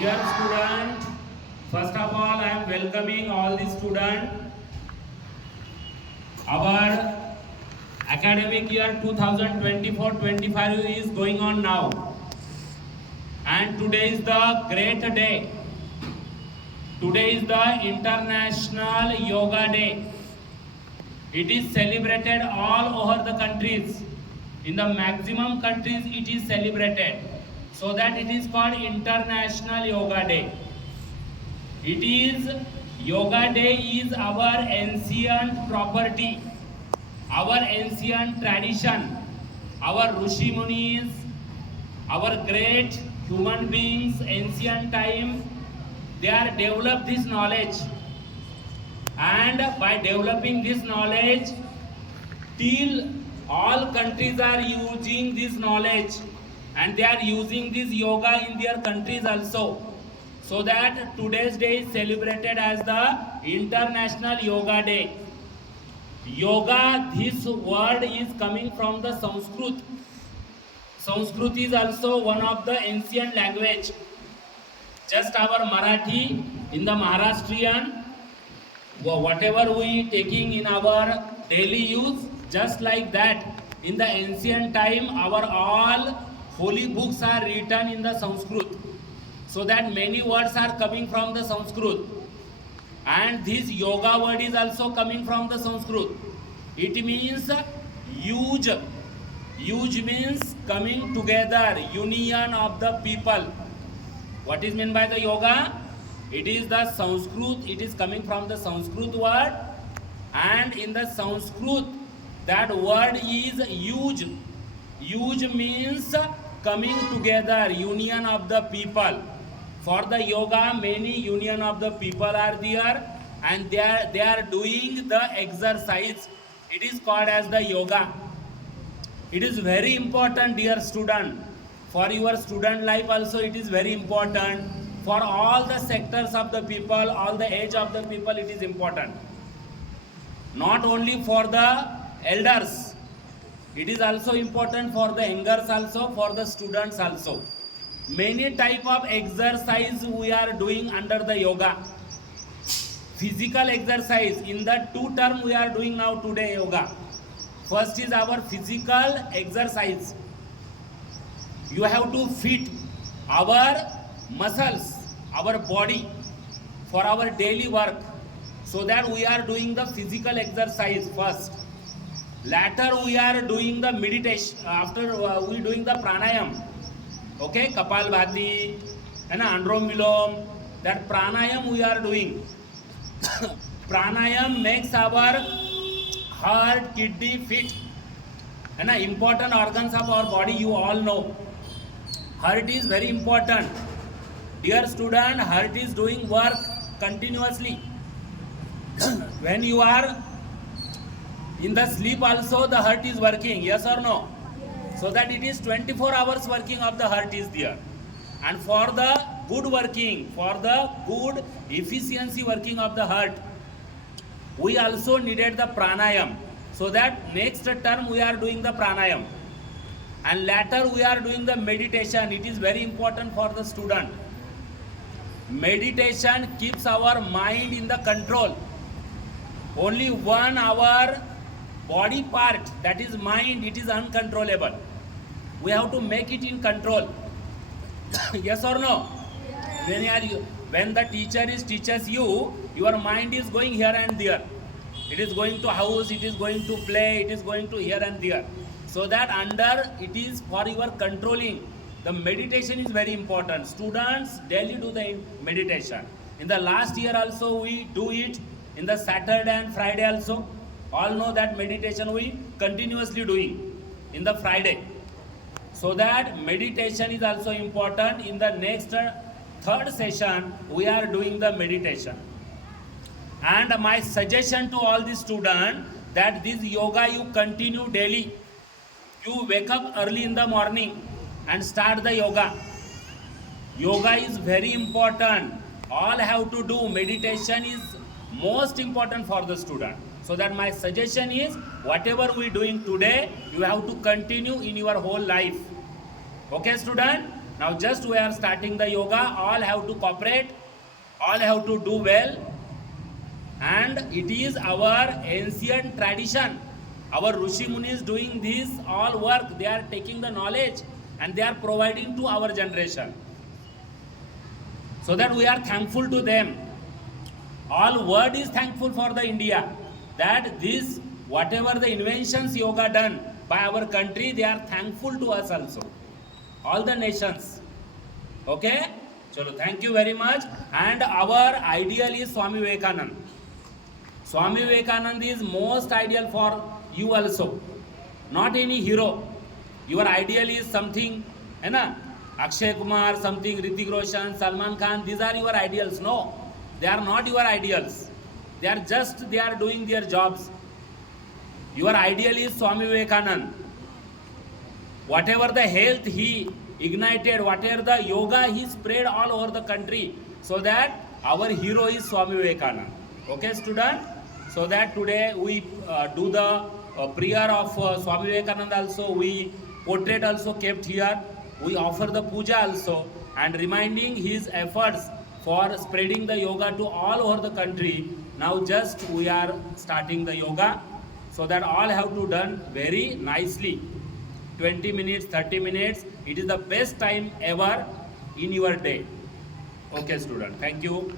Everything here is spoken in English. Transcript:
Dear student, first of all I am welcoming all the student. Our academic year 2024-25 is going on now, and today is the great day. Today is the International Yoga Day. It is celebrated all over the countries. In the maximum countries it is celebrated. So that it is called International Yoga Day. It is Yoga Day is our ancient property, our ancient tradition, our Rishi Munis, our great human beings, ancient time, they are developed this knowledge, and by developing this knowledge, till all countries are using this knowledge, and they are using this yoga in their countries also. So that today's day is celebrated as the International Yoga Day. Yoga, this word is coming from the Sanskrit. Sanskrit is also one of the ancient language. Just our Marathi, in the Maharashtrian, whatever we taking in our daily use, just like that, in the ancient time, our all holy books are written in the Sanskrit. So that many words are coming from the Sanskrit. And this yoga word is also coming from the Sanskrit. It means huge. Huge means coming together, union of the people. What is meant by the yoga? It is the Sanskrit, it is coming from the Sanskrit word, and in the Sanskrit that word is huge. Huge means coming together, union of the people. For the yoga, many union of the people are there, and they are doing the exercise. It is called as the yoga. It is very important, dear student. For your student life also it is very important. For all the sectors of the people, all the age of the people, it is important. Not only for the elders, it is also important for the youngers also, for the students also. Many type of exercise we are doing under the yoga. Physical exercise, in the two term we are doing now today yoga. First is our physical exercise. You have to fit our muscles, our body for our daily work. So that we are doing the physical exercise first. Later we are doing the meditation. After we doing the pranayam. Okay, Kapalbhati and Anulom Vilom. That pranayam we are doing. Pranayam makes our heart, kidney fit. And important organs of our body you all know. Heart is very important. Dear student, heart is doing work continuously. When you are in the sleep also, the heart is working, yes or no? So that it is 24 hours working of the heart is there. And for the good working, for the good efficiency working of the heart, we also needed the pranayam. So that next term we are doing the pranayam. And later we are doing the meditation. It is very important for the student. Meditation keeps our mind in the control. Only one our body part, that is mind, it is uncontrollable. We have to make it in control. Yes or no? When the teacher teaches you, your mind is going here and there. It is going to house, it is going to play, it is going to here and there. So that under it is for your controlling. The meditation is very important. Students daily do the meditation. In the last year also we do it. In the Saturday and Friday also. All know that meditation we continuously doing in the Friday. So that meditation is also important. In the next third session we are doing the meditation. And my suggestion to all the students that this yoga you continue daily. You wake up early in the morning and start the yoga. Yoga is very important. All have to do. Meditation is most important for the student. So that my suggestion is, whatever we doing today, you have to continue in your whole life. Okay, student? Now just we are starting the yoga. All have to cooperate. All have to do well. And it is our ancient tradition. Our Rishi Munis doing this all work. They are taking the knowledge and they are providing to our generation. So that we are thankful to them. All world is thankful for the India. That this, whatever the inventions yoga done by our country, they are thankful to us also. All the nations. Okay? Chalo, thank you very much. And our ideal is Swami Vivekananda. Swami Vivekananda is most ideal for you also. Not any hero. Your ideal is something, है ना? Akshay Kumar, something, Hrithik Roshan, Salman Khan, these are your ideals. No, they are not your ideals. They are doing their jobs. Your ideal is Swami Vivekananda. Whatever the health he ignited, whatever the yoga he spread all over the country, so that our hero is Swami Vivekananda. Okay, student? So that today we do the prayer of Swami Vivekananda also, we portrait also kept here, we offer the puja also, and reminding his efforts for spreading the yoga to all over the country. Now just we are starting the yoga, so that all have to done very nicely. 20 minutes, 30 minutes, it is the best time ever in your day. Okay, student, thank you.